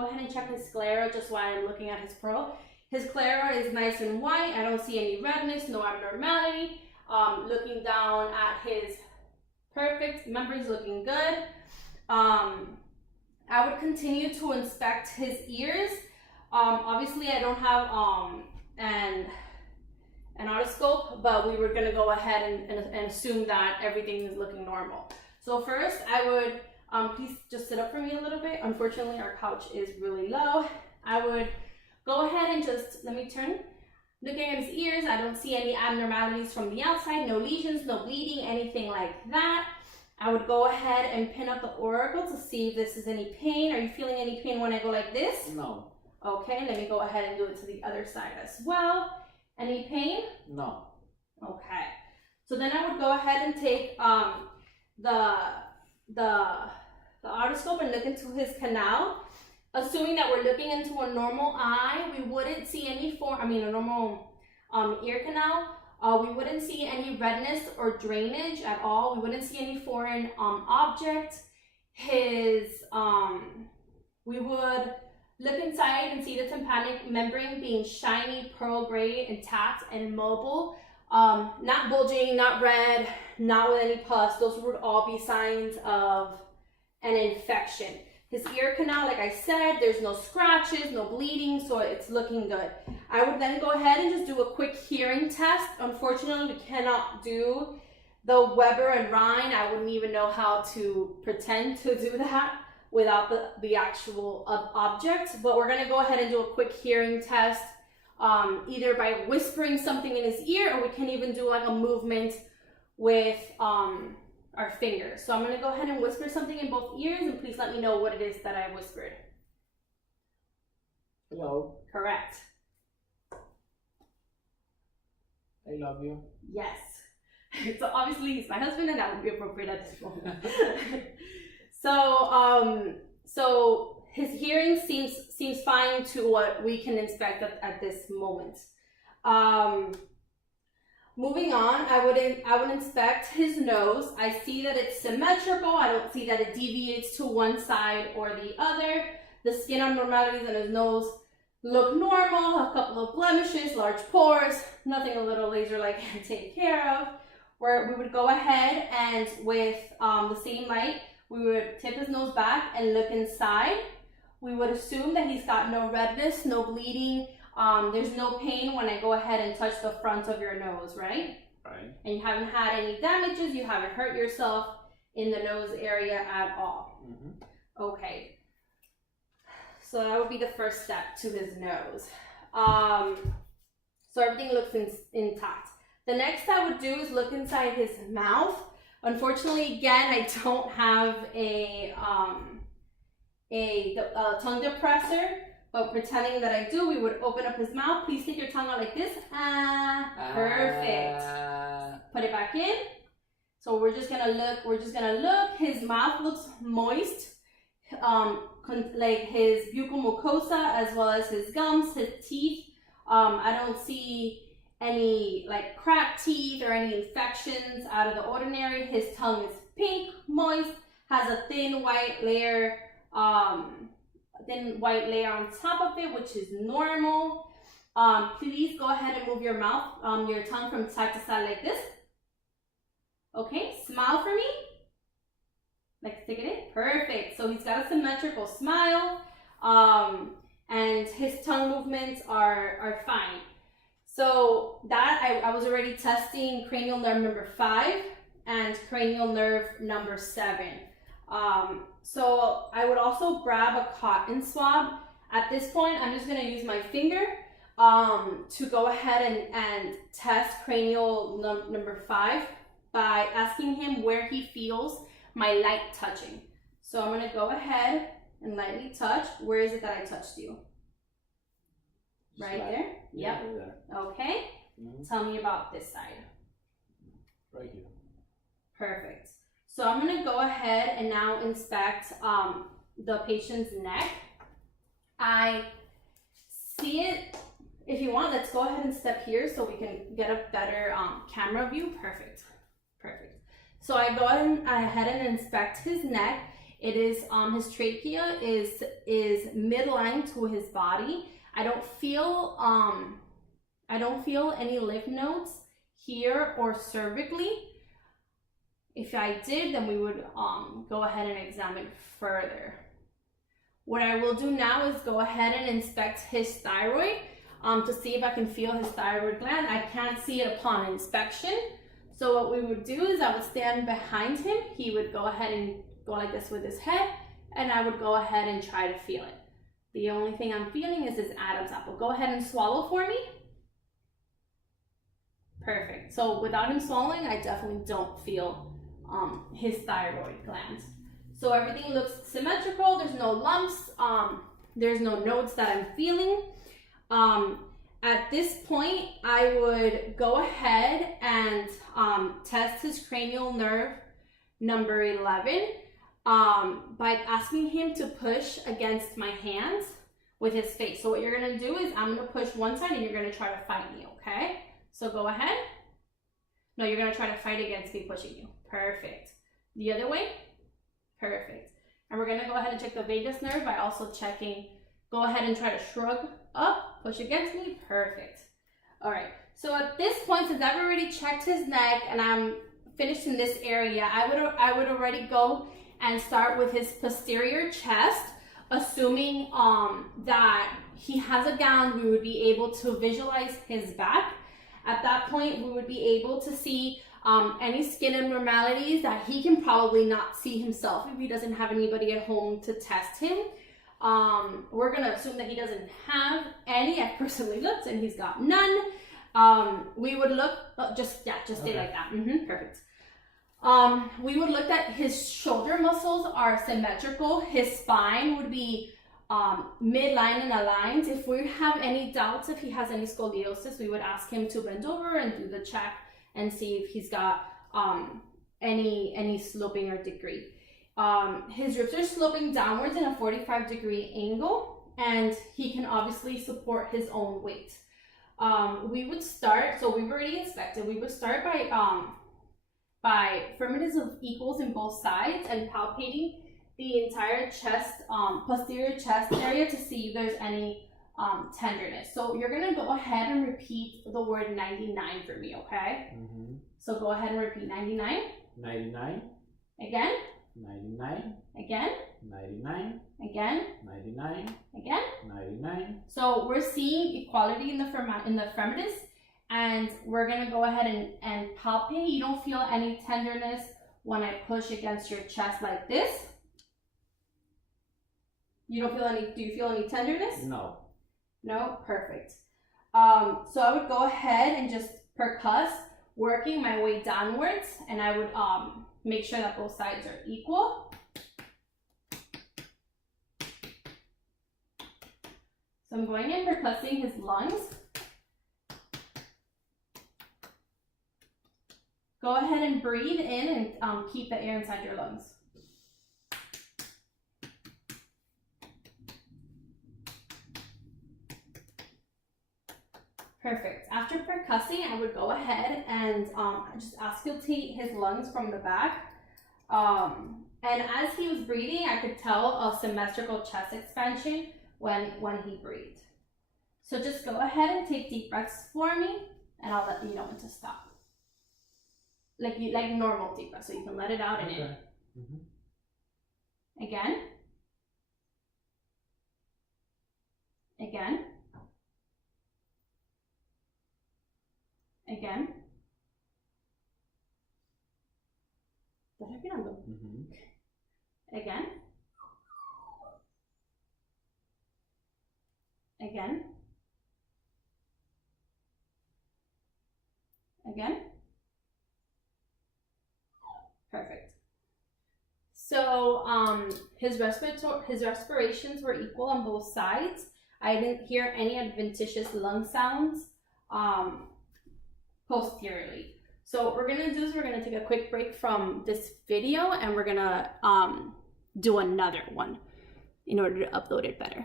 go ahead and check his sclera just while I'm looking at his pro. His sclera is nice and white. I don't see any redness, no abnormality. Looking down at his perfect, remember he's looking good. I would continue to inspect his ears. Obviously I don't have an otoscope, but we were gonna go ahead and assume that everything is looking normal. So first I would, please just sit up for me a little bit. Unfortunately our couch is really low. I would go ahead and just, let me turn. Looking at his ears, I don't see any abnormalities from the outside, no lesions, no bleeding, anything like that. I would go ahead and pin up the auricle to see if this is any pain. Are you feeling any pain when I go like this? No. Okay, let me go ahead and do it to the other side as well. Any pain? No. Okay. So then I would go ahead and take the otoscope and look into his canal. Assuming that we're looking into a normal eye, we wouldn't see any a normal ear canal. We wouldn't see any redness or drainage at all. We wouldn't see any foreign object. We would look inside and see the tympanic membrane being shiny, pearl gray, intact, and mobile. Not bulging, not red, not with any pus. Those would all be signs of an infection. His ear canal, like I said, there's no scratches, no bleeding, so it's looking good. I would then go ahead and just do a quick hearing test. Unfortunately, we cannot do the Weber and Rhine. I wouldn't even know how to pretend to do that without the actual object, but we're gonna go ahead and do a quick hearing test, either by whispering something in his ear, or we can even do like a movement with our fingers. So I'm going to go ahead and whisper something in both ears, and please let me know what it is that I whispered. Hello. Correct. I love you. Yes. So obviously he's my husband, and that would be appropriate at this moment. So his hearing seems fine to what we can inspect at this moment. Moving on, I would inspect his nose. I see that it's symmetrical. I don't see that it deviates to one side or the other. The skin abnormalities on his nose look normal. A couple of blemishes, large pores, nothing a little laser light can take care of. Where we would go ahead and with the same light, we would tip his nose back and look inside. We would assume that he's got no redness, no bleeding. There's no pain when I go ahead and touch the front of your nose, right? Right. And you haven't had any damages, you haven't hurt yourself in the nose area at all. Mm-hmm. Okay. So that would be the first step to his nose. So everything looks intact. The next I would do is look inside his mouth. Unfortunately, again, I don't have a tongue depressor. But pretending that I do, we would open up his mouth. Please take your tongue out like this. Perfect. Put it back in. So we're just gonna look. His mouth looks moist, like his buccal mucosa, as well as his gums, his teeth. I don't see any like cracked teeth or any infections out of the ordinary. His tongue is pink, moist, has a thin white layer on top of it, which is normal. Please go ahead and move your tongue from side to side like this. Okay, smile for me. Like, stick it in. Perfect. So he's got a symmetrical smile, and his tongue movements are fine. So that I was already testing cranial nerve number 5 and cranial nerve number 7. So I would also grab a cotton swab. At this point, I'm just going to use my finger to go ahead and test cranial number 5 by asking him where he feels my light touching. So I'm going to go ahead and lightly touch. Where is it that I touched you? Right there? Yeah, Yep. right there. Okay. Mm-hmm. Tell me about this side. Right here. Perfect. So I'm going to go ahead and now inspect the patient's neck. I see it. If you want, let's go ahead and step here so we can get a better camera view. Perfect. Perfect. So I go ahead and inspect his neck. It is his trachea is midline to his body. I don't feel any lymph nodes here or cervically. If I did, then we would go ahead and examine further. What I will do now is go ahead and inspect his thyroid to see if I can feel his thyroid gland. I can't see it upon inspection. So what we would do is I would stand behind him. He would go ahead and go like this with his head, and I would go ahead and try to feel it. The only thing I'm feeling is his Adam's apple. Go ahead and swallow for me. Perfect. So without him swallowing, I definitely don't feel his thyroid glands. So everything looks symmetrical. There's no lumps. There's no nodes that I'm feeling. At this point, I would go ahead and test his cranial nerve number 11 by asking him to push against my hands with his face. So what you're gonna do is I'm gonna push one side and you're gonna try to fight me, okay? So go ahead. No, you're gonna try to fight against me pushing you. Perfect. The other way. Perfect. And we're gonna go ahead and check the vagus nerve by also checking. Go ahead and try to shrug up, push against me. Perfect. All right. So at this point, since I've already checked his neck and I'm finished in this area, I would already go and start with his posterior chest, assuming that he has a gown. We would be able to visualize his back. At that point, we would be able to see any skin abnormalities that he can probably not see himself if he doesn't have anybody at home to test him. We're gonna assume that he doesn't have any. I personally looked and he's got none. We would look, just stay like that. Perfect. We would look at his shoulder muscles are symmetrical. His spine would be midline and aligned. If we have any doubts if he has any scoliosis, we would ask him to bend over and do the check and see if he's got any sloping or degree. His ribs are sloping downwards in a 45-degree angle, and he can obviously support his own weight. We would start, so we've already inspected, we would start by firmness of equals in both sides and palpating the entire chest, posterior chest area to see if there's any tenderness. So you're gonna go ahead and repeat the word 99 for me, okay? So go ahead and repeat 99. 99. Again. 99. Again. 99. Again. 99. Again. 99. So we're seeing equality in the firmness, and we're gonna go ahead and palpate. You don't feel any tenderness when I push against your chest like this. You don't feel any, do you feel any tenderness? No. No? Perfect. So I would go ahead and just percuss, working my way downwards, and I would make sure that both sides are equal. So I'm going in percussing his lungs. Go ahead and breathe in and keep the air inside your lungs. Perfect. After percussing, I would go ahead and just auscultate his lungs from the back. And as he was breathing, I could tell a symmetrical chest expansion when he breathed. So just go ahead and take deep breaths for me, and I'll let you know when to stop. Like normal deep breaths, so you can let it out and in. Again. Again. Again. Again. Again. Again. Perfect. So his respirations were equal on both sides. I didn't hear any adventitious lung sounds posteriorly. So what we're gonna do is we're gonna take a quick break from this video and we're gonna do another one in order to upload it better.